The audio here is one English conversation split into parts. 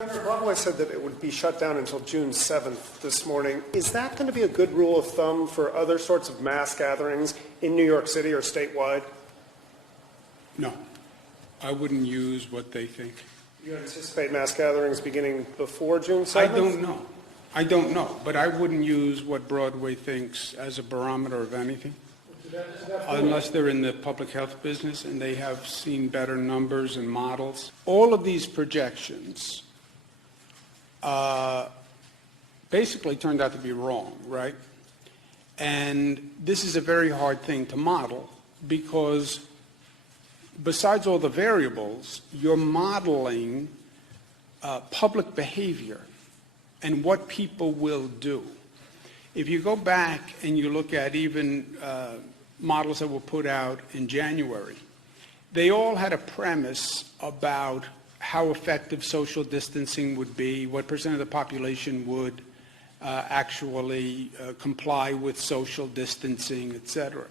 Governor Broadway said that it would be shut down until June 7th this morning. Is that going to be a good rule of thumb for other sorts of mass gatherings in New York City or statewide? No, I wouldn't use what they think. You anticipate mass gatherings beginning before June 7th? I don't know, but I wouldn't use what Broadway thinks as a barometer of anything, unless they're in the public health business and they have seen better numbers and models. All of these projections basically turned out to be wrong, right? And this is a very hard thing to model because besides all the variables, you're modeling public behavior and what people will do. If you go back and you look at even models that were put out in January, they all had a premise about how effective social distancing would be, what percent of the population would actually comply with social distancing, et cetera.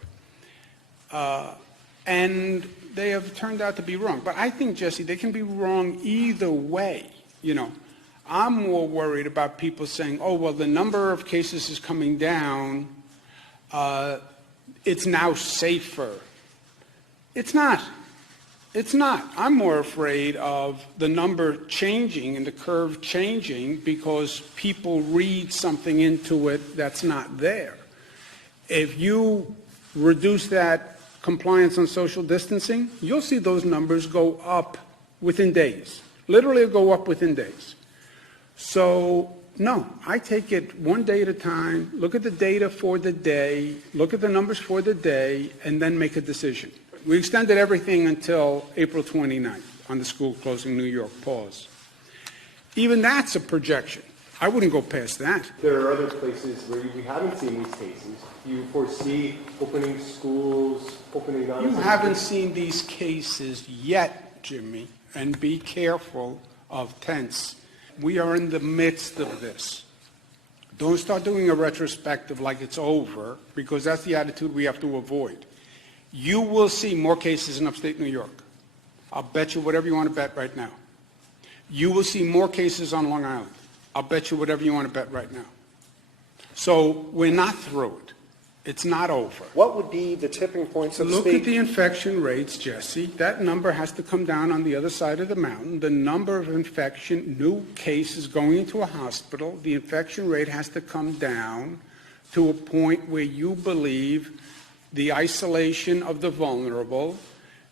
And they have turned out to be wrong. But I think, Jesse, they can be wrong either way. You know, I'm more worried about people saying, oh, well, the number of cases is coming down. It's now safer. It's not. It's not. I'm more afraid of the number changing and the curve changing because people read something into it that's not there. If you reduce that compliance on social distancing, you'll see those numbers go up within days. Literally go up within days. So, no, I take it one day at a time, look at the data for the day, look at the numbers for the day, and then make a decision. We extended everything until April 29th on the school closing New York pause. Even that's a projection. I wouldn't go past that. There are other places where we haven't seen these cases. Do you foresee opening schools, opening non-essential? You haven't seen these cases yet, Jimmy, and be careful of tense. We are in the midst of this. Don't start doing a retrospective like it's over, because that's the attitude we have to avoid. You will see more cases in upstate New York. I'll bet you whatever you want to bet right now. You will see more cases on Long Island. I'll bet you whatever you want to bet right now. So we're not through it. It's not over. What would be the tipping point, so to speak? Look at the infection rates, Jesse. That number has to come down on the other side of the mountain. The number of new cases going into a hospital, the infection rate has to come down to a point where you believe the isolation of the vulnerable,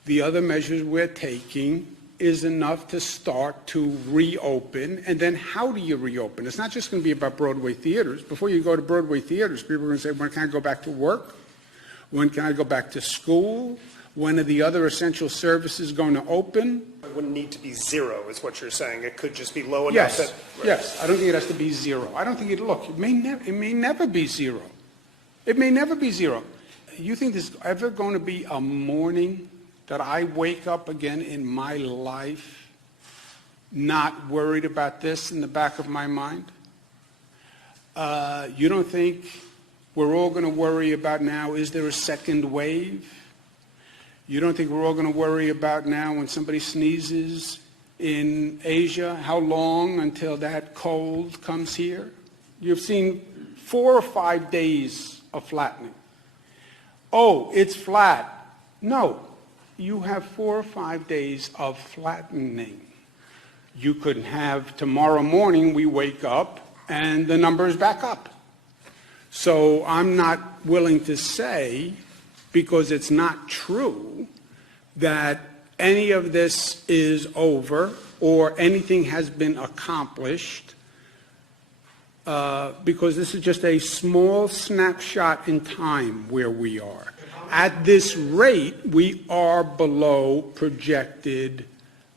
the other measures we're taking, is enough to start to reopen. And then how do you reopen? It's not just going to be about Broadway theaters. Before you go to Broadway theaters, people are going to say, when can I go back to work? When can I go back to school? When are the other essential services going to open? It wouldn't need to be zero, is what you're saying. It could just be low enough. Yes, that, right. Yes. I don't think it has to be zero. I don't think it, look, it may never be zero. It may never be zero. You think there's ever going to be a morning that I wake up again in my life not worried about this in the back of my mind? You don't think we're all going to worry about now, is there a second wave? You don't think we're all going to worry about now when somebody sneezes in Asia, how long until that cold comes here? You've seen 4 or 5 days of flattening. Oh, it's flat. No. You have 4 or 5 days of flattening. You could have tomorrow morning we wake up and the number is back up. So I'm not willing to say, because it's not true, that any of this is over or anything has been accomplished, because this is just a small snapshot in time where we are. At this rate, we are below projected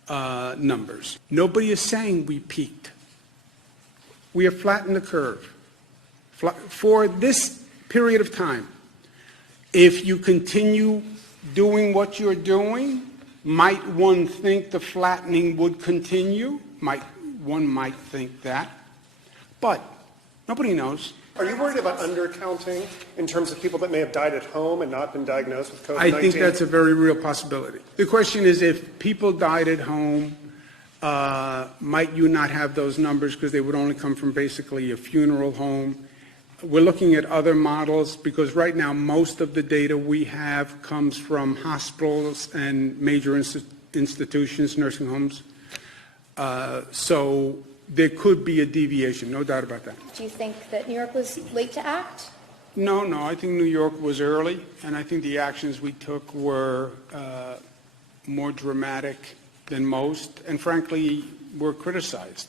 numbers. Nobody is saying we peaked. We have flattened the curve. For this period of time, if you continue doing what you're doing, might one think the flattening would continue? One might think that. But nobody knows. Are you worried about undercounting in terms of people that may have died at home and not been diagnosed with COVID-19? I think that's a very real possibility. The question is, if people died at home Might you not have those numbers because they would only come from basically a funeral home? We're looking at other models because right now most of the data we have comes from hospitals and major institutions, nursing homes. So there could be a deviation, no doubt about that. Do you think that New York was late to act? No, I think New York was early, and I think the actions we took were more dramatic than most, and frankly, were criticized.